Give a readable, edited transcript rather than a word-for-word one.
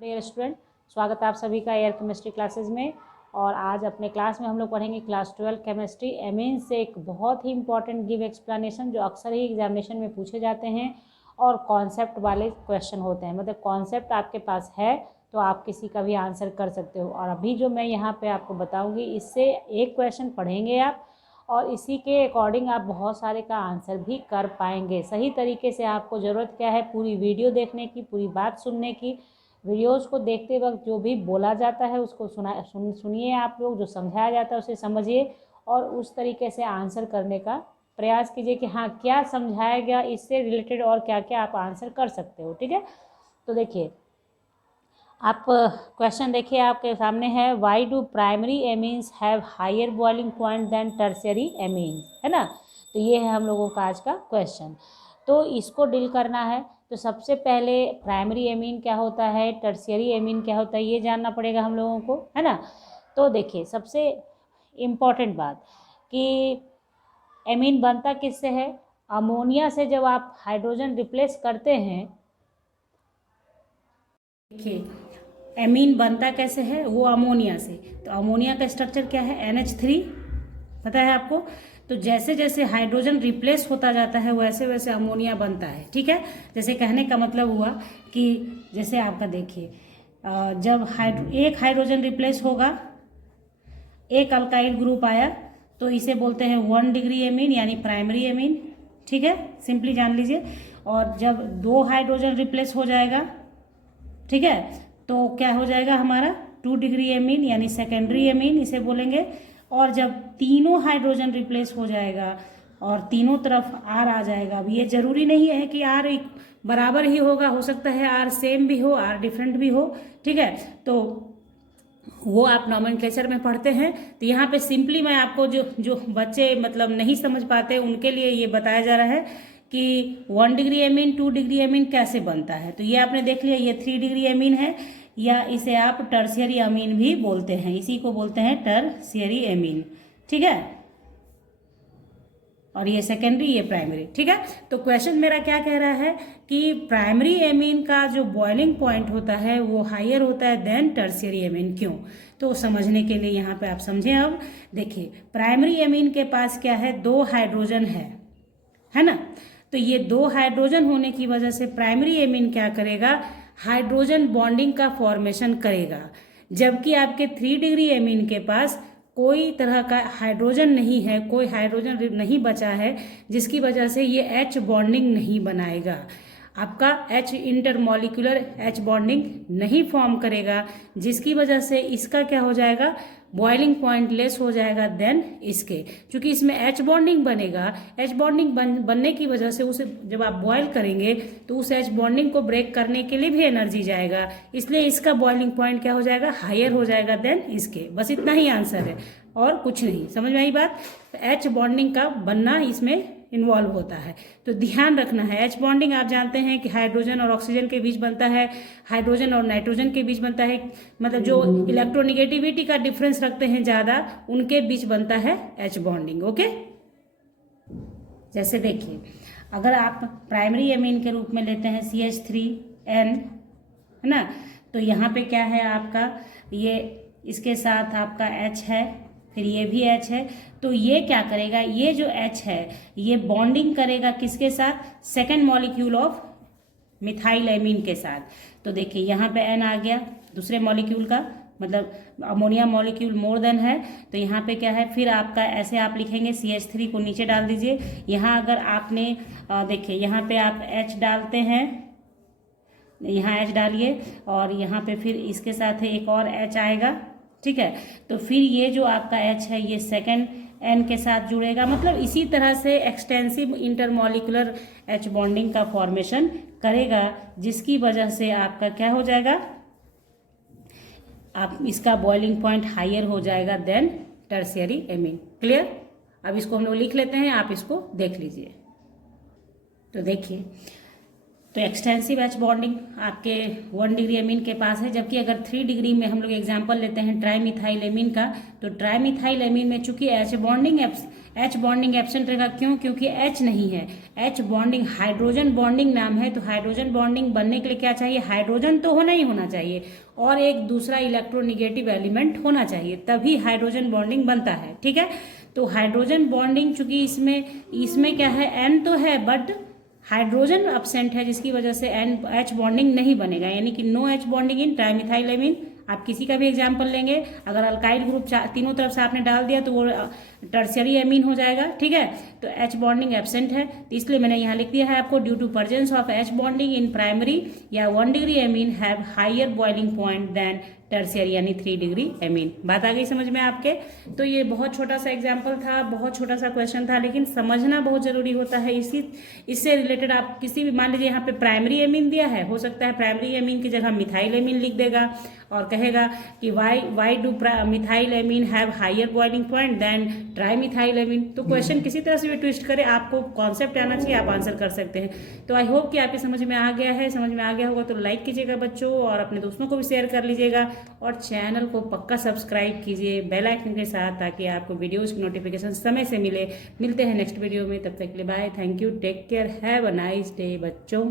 Dear student, स्वागत है आप सभी का एयर केमिस्ट्री क्लासेस में। और आज अपने क्लास में हम लोग पढ़ेंगे क्लास 12 केमिस्ट्री एमीन से एक बहुत ही इंपॉर्टेंट गिव एक्सप्लेनेशन जो अक्सर ही एग्जामिनेशन में पूछे जाते हैं और कॉन्सेप्ट वाले क्वेश्चन होते हैं। मतलब कॉन्सेप्ट आपके पास है तो आप किसी का भी आंसर कर सकते हो। और अभी जो मैं यहाँ पे आपको बताऊँगी इससे एक क्वेश्चन पढ़ेंगे आप और इसी के अकॉर्डिंग आप बहुत सारे का आंसर भी कर पाएंगे। सही तरीके से आपको ज़रूरत क्या है, पूरी वीडियो देखने की, पूरी बात सुनने की। वीडियोज़ को देखते वक्त जो भी बोला जाता है उसको सुनिए आप लोग, जो समझाया जाता है उसे समझिए और उस तरीके से आंसर करने का प्रयास कीजिए कि हाँ क्या समझाया गया, इससे रिलेटेड और क्या क्या आप आंसर कर सकते हो। ठीक है, तो देखिए आप क्वेश्चन देखिए आपके सामने है, why do primary amines have higher boiling point than tertiary amines, है ना। तो ये है हम लोगों का आज का क्वेश्चन। तो इसको डील करना है तो सबसे पहले प्राइमरी एमीन क्या होता है, टर्शियरी एमीन क्या होता है, ये जानना पड़ेगा हम लोगों को, है ना। तो देखिए सबसे इम्पॉर्टेंट बात कि एमीन बनता किससे है, अमोनिया से। जब आप हाइड्रोजन रिप्लेस करते हैं, देखिए एमीन बनता कैसे है, वो अमोनिया से। तो अमोनिया का स्ट्रक्चर क्या है, NH3, पता है आपको। तो जैसे जैसे हाइड्रोजन रिप्लेस होता जाता है वैसे वैसे अमोनिया बनता है। ठीक है, जैसे कहने का मतलब हुआ कि जैसे आपका देखिए जब एक हाइड्रोजन रिप्लेस होगा, एक अल्काइल ग्रुप आया तो इसे बोलते हैं 1 डिग्री एमीन यानी प्राइमरी एमीन। ठीक है, सिंपली जान लीजिए। और जब 2 हाइड्रोजन रिप्लेस हो जाएगा, ठीक है, तो क्या हो जाएगा हमारा 2 डिग्री एमीन यानी सेकेंडरी एमीन इसे बोलेंगे। और जब तीनों हाइड्रोजन रिप्लेस हो जाएगा और तीनों तरफ आर आ जाएगा, अब ये जरूरी नहीं है कि आर एक बराबर ही होगा, हो सकता है आर सेम भी हो, आर डिफरेंट भी हो। ठीक है, तो वो आप नॉमेनक्लेचर में पढ़ते हैं। तो यहाँ पे सिंपली मैं आपको जो जो बच्चे मतलब नहीं समझ पाते उनके लिए ये बताया जा रहा है कि 1 डिग्री एमीन 2 डिग्री एमीन कैसे बनता है। तो ये आपने देख लिया, ये 3 डिग्री एमीन है, या इसे आप टर्शियरी अमीन भी बोलते हैं, इसी को बोलते हैं टर्शियरी एमीन। ठीक है, और ये सेकेंडरी, ये प्राइमरी। ठीक है, तो क्वेश्चन मेरा क्या कह रहा है कि प्राइमरी एमीन का जो बॉइलिंग पॉइंट होता है वो हायर होता है देन टर्शियरी एमीन। क्यों, तो समझने के लिए यहाँ पे आप समझें। अब देखिए प्राइमरी एमीन के पास क्या है, 2 हाइड्रोजन है ना। तो ये 2 हाइड्रोजन होने की वजह से प्राइमरी एमीन क्या करेगा, हाइड्रोजन बॉन्डिंग का फॉर्मेशन करेगा। जबकि आपके 3 डिग्री एमीन के पास कोई तरह का हाइड्रोजन नहीं है, कोई हाइड्रोजन नहीं बचा है, जिसकी वजह से ये H बॉन्डिंग नहीं बनाएगा। आपका H इंटरमॉलिक्यूलर H बॉन्डिंग नहीं फॉर्म करेगा, जिसकी वजह से इसका क्या हो जाएगा, बॉइलिंग पॉइंट लेस हो जाएगा देन इसके। क्योंकि इसमें H बॉन्डिंग बनेगा, H बॉन्डिंग बनने की वजह से उसे जब आप बॉयल करेंगे तो उस H बॉन्डिंग को ब्रेक करने के लिए भी एनर्जी जाएगा, इसलिए इसका बॉइलिंग पॉइंट क्या हो जाएगा, हायर हो जाएगा देन इसके। बस इतना ही आंसर है और कुछ नहीं। समझ में आई बात। H बॉन्डिंग का बनना इसमें इन्वॉल्व होता है, तो ध्यान रखना है। H बॉन्डिंग आप जानते हैं कि हाइड्रोजन और ऑक्सीजन के बीच बनता है, हाइड्रोजन और नाइट्रोजन के बीच बनता है, मतलब जो इलेक्ट्रोनिगेटिविटी का डिफरेंस रखते हैं ज़्यादा उनके बीच बनता है H बॉन्डिंग। ओके, जैसे देखिए अगर आप प्राइमरी एमीन के रूप में लेते हैं CH3N, है ना, तो यहाँ पे क्या है आपका, ये इसके साथ आपका H है, फिर ये भी H है। तो ये क्या करेगा, ये जो H है ये बॉन्डिंग करेगा किसके साथ, second molecule of methyl amine के साथ। तो देखिए यहाँ पे N आ गया दूसरे मॉलिक्यूल का, मतलब अमोनिया मॉलिक्यूल मोर देन है। तो यहाँ पे क्या है, फिर आपका ऐसे आप लिखेंगे CH3 को नीचे डाल दीजिए। यहाँ अगर आपने देखिए यहाँ पे आप H डालते हैं, यहाँ H डालिए और यहाँ पे फिर इसके साथ एक और H आएगा। ठीक है, तो फिर ये जो आपका H है ये सेकेंड N के साथ जुड़ेगा, मतलब इसी तरह से एक्सटेंसिव इंटरमॉलिक्यूलर H बॉन्डिंग का फॉर्मेशन करेगा, जिसकी वजह से आपका क्या हो जाएगा, आप इसका बॉइलिंग पॉइंट हायर हो जाएगा देन टर्शियरी एमीन। क्लियर। अब इसको हम लोग लिख लेते हैं, आप इसको देख लीजिए। तो देखिए तो एक्सटेंसिव एच बॉन्डिंग आपके 1 डिग्री एमीन के पास है, जबकि अगर 3 डिग्री में हम लोग एग्जांपल लेते हैं ट्राईमिथाइल एमीन का, तो ट्राईमिथाइल एमीन में चूंकि एच बॉन्डिंग एब्सेंट रहेगा। क्यों? क्योंकि एच नहीं है। एच बॉन्डिंग हाइड्रोजन बॉन्डिंग नाम है, तो हाइड्रोजन बॉन्डिंग बनने के लिए क्या चाहिए? हाइड्रोजन तो होना ही होना चाहिए और एक दूसरा इलेक्ट्रोनिगेटिव एलिमेंट होना चाहिए, तभी हाइड्रोजन बॉन्डिंग बनता है। ठीक है, तो हाइड्रोजन बॉन्डिंग चूंकि इसमें क्या है, एन तो है बट हाइड्रोजन अब्सेंट है, जिसकी वजह से एच बॉन्डिंग नहीं बनेगा, यानी कि no H bonding in trimethyl amine. आप किसी का भी एग्जाम्पल लेंगे, अगर अल्काइल ग्रुप तीनों तरफ से आपने डाल दिया तो वो टर्शियरी एमीन हो जाएगा। ठीक है, तो एच बॉन्डिंग एब्सेंट है, तो इसलिए मैंने यहाँ लिख दिया है आपको, due to presence of H bonding in primary या 1 degree amine have higher boiling point than tertiary यानी 3 डिग्री एमीन। बात आ गई समझ में आपके? तो ये बहुत छोटा सा एग्जाम्पल था, बहुत छोटा सा क्वेश्चन था, लेकिन समझना बहुत जरूरी होता है। इससे रिलेटेड आप किसी भी, मान लीजिए यहाँ पे प्राइमरी एमीन दिया है, हो सकता है प्राइमरी एमीन की जगह मिथाइल एमीन लिख देगा और कहेगा कि why do methyl amine have higher boiling point than trimethyl amine. तो क्वेश्चन किसी तरह से भी ट्विस्ट करे, आपको कॉन्सेप्ट आना चाहिए, आप आंसर कर सकते हैं। तो आई होप कि आपके समझ में आ गया है। समझ में आ गया होगा तो लाइक कीजिएगा बच्चों, और अपने दोस्तों को भी शेयर कर लीजिएगा, और चैनल को पक्का सब्सक्राइब कीजिए बेल आइकन के साथ, ताकि आपको वीडियोज़ की नोटिफिकेशन समय से मिले। मिलते हैं नेक्स्ट वीडियो में, तब तक के लिए bye, thank you, take care, have a nice day बच्चों।